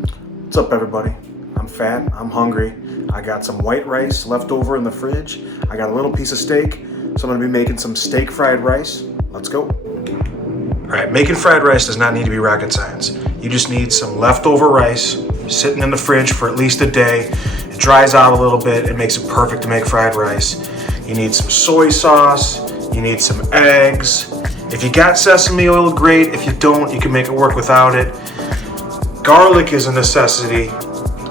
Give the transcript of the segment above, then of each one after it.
What's up, everybody? I'm fat, I'm hungry. I got some white rice left over in the fridge. I got a little piece of steak, so I'm gonna be making some steak fried rice. Let's go. All right, making fried rice does not need to be rocket science. You just need some leftover rice sitting in the fridge for at least a day. It dries out a little bit, it makes it perfect to make fried rice. You need some soy sauce, you need some eggs. If you got sesame oil, great. If you don't, you can make it work without it. Garlic is a necessity.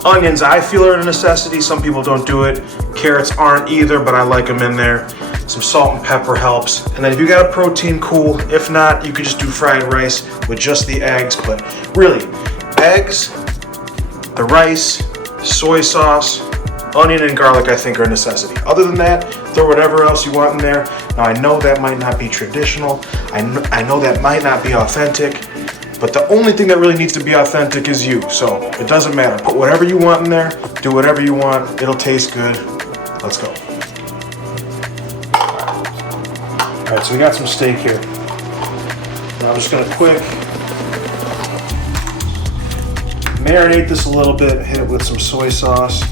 Onions, I feel, are a necessity. Some people don't do it. Carrots aren't either, but I like them in there. Some salt and pepper helps. And then if you got a protein, cool. If not, you could just do fried rice with just the eggs. But really, eggs, the rice, soy sauce, onion and garlic, I think, are a necessity. Other than that, throw whatever else you want in there. Now, I know that might not be traditional. I know that might not be authentic. But the only thing that really needs to be authentic is you. So it doesn't matter. Put whatever you want in there. Do whatever you want. It'll taste good. Let's go. All right, so we got some steak here. Now I'm just gonna quick marinate this a little bit. Hit it with some soy sauce.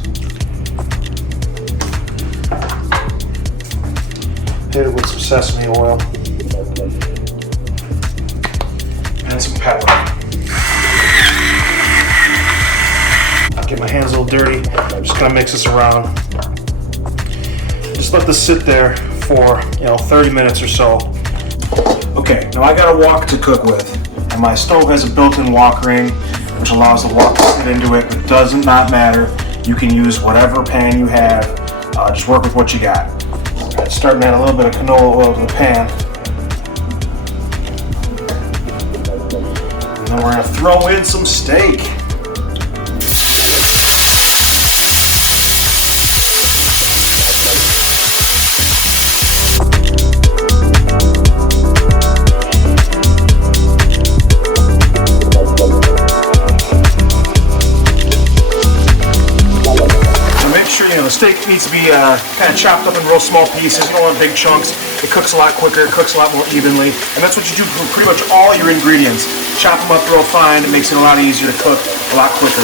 Hit it with some sesame oil. And some pepper. I'll get my hands a little dirty. I'm just gonna mix this around. Just let this sit there for 30 minutes or so. Okay, now I got a wok to cook with, and my stove has a built-in wok ring, which allows the wok to sit into it. It does not matter. You can use whatever pan you have. Just work with what you got. All right, starting to add a little bit of canola oil to the pan. And then we're gonna throw in some steak. So make sure, the steak needs to be kind of chopped up in real small pieces. You don't want big chunks. It cooks a lot quicker, it cooks a lot more evenly. And that's what you do for pretty much all your ingredients. Chop them up real fine. It makes it a lot easier to cook, a lot quicker.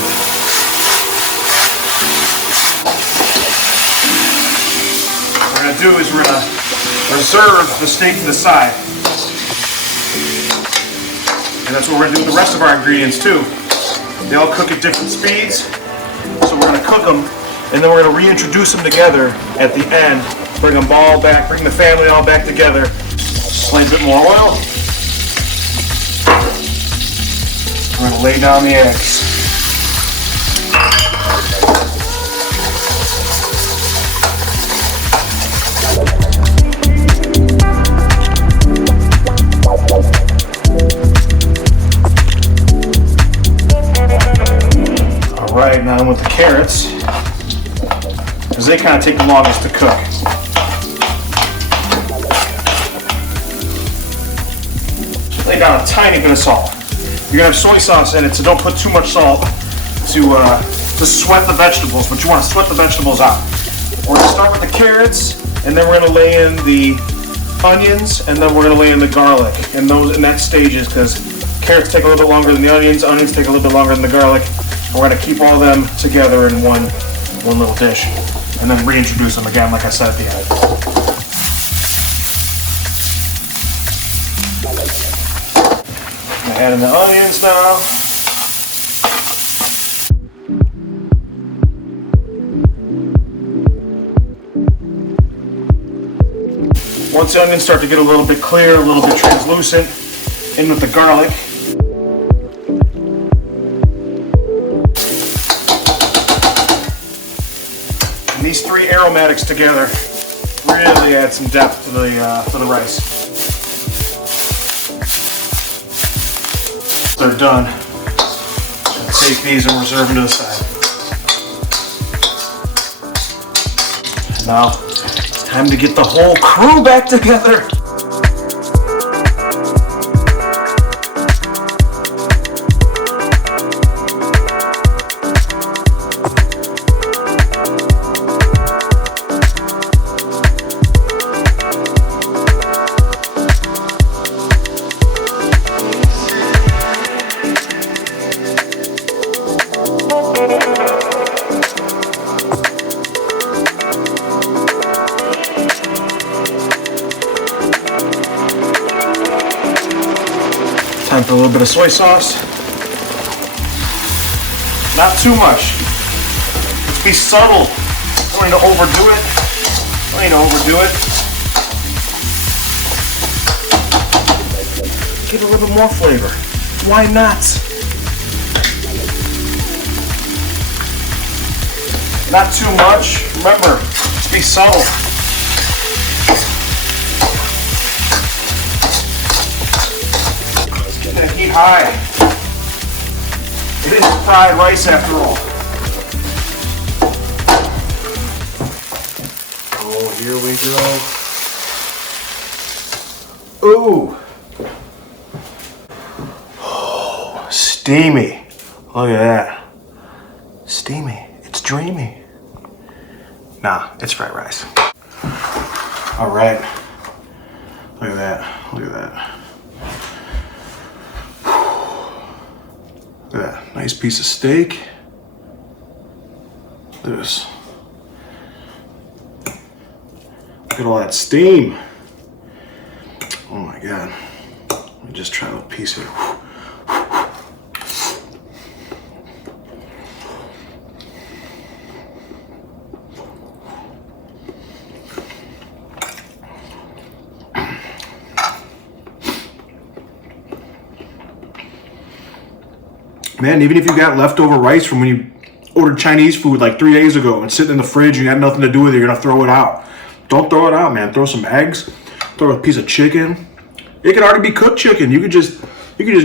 What we're gonna do is we're gonna reserve the steak to the side. And that's what we're gonna do with the rest of our ingredients too. They all cook at different speeds. So we're gonna cook them, and then we're gonna reintroduce them together at the end. Bring them all back, bring the family all back together. Slice a bit more oil. We're gonna lay down the eggs. All right, now with the carrots, because they kind of take the longest to cook. Lay down a tiny bit of salt. You're gonna have soy sauce in it, so don't put too much salt to sweat the vegetables, but you want to sweat the vegetables out. We're gonna start with the carrots, and then we're gonna lay in the onions, and then we're gonna lay in the garlic, and in that stages, because carrots take a little bit longer than the onions take a little bit longer than the garlic. And we're gonna keep all of them together in one little dish, and then reintroduce them again, like I said at the end. Add in the onions now. Once the onions start to get a little bit clear, a little bit translucent, in with the garlic. And these three aromatics together really add some depth to the rice. They're done. Take these and reserve them to the side. Now, it's time to get the whole crew back together. bit of soy sauce. Not too much. Let's be subtle. Don't need to overdo it. Don't need to overdo it. Give it a little bit more flavor. Why not? Not too much. Remember, just be subtle. Let's get that heat high. It is fried rice after all. Oh, here we go. Ooh. Oh, steamy. Look at that. Steamy. It's dreamy. Nah, it's fried rice. All right. Look at that. Look at that. Look at that. Nice piece of steak. Look at this. Look at all that steam. Oh my God. Let me just try a little piece here. Man, even if you got leftover rice from when you ordered Chinese food like 3 days ago and sitting in the fridge and you had nothing to do with it, you're gonna throw it out. Don't throw it out, man. Throw some eggs, throw a piece of chicken. It can already be cooked chicken. You could just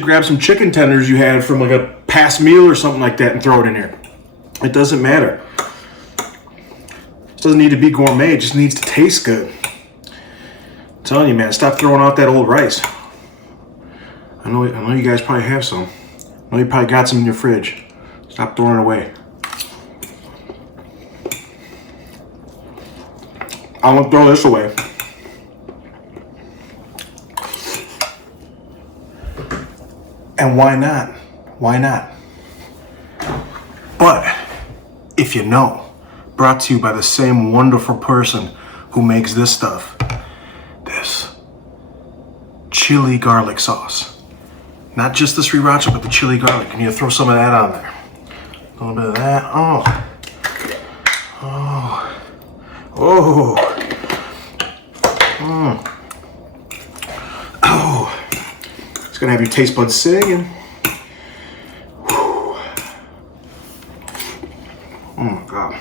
grab some chicken tenders you had from like a past meal or something like that and throw it in here. It doesn't matter. It doesn't need to be gourmet, it just needs to taste good. I'm telling you, man, stop throwing out that old rice. I know you guys probably have some. I know you probably got some in your fridge. Stop throwing it away. I won't throw this away. And why not? Why not? But if you know, brought to you by the same wonderful person who makes this stuff. This chili garlic sauce. Not just the sriracha, but the chili garlic. You need to throw some of that on there. A little bit of that. Oh. Oh. Oh. Oh. It's gonna have your taste buds singing. Oh my God.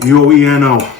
UENO.